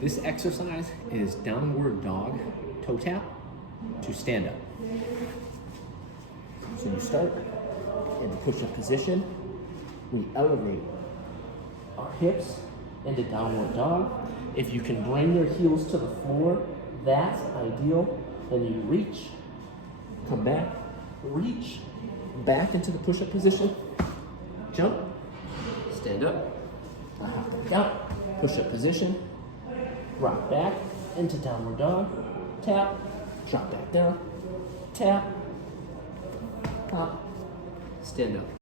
This exercise is downward dog toe tap to stand up. So you start in the push-up position. We elevate our hips into downward dog. If you can bring your heels to the floor, that's ideal. Then you reach, come back, reach, back into the push-up position, jump, stand up, hop back out, push-up position, rock back into downward dog, tap, drop back down, tap, hop, stand up.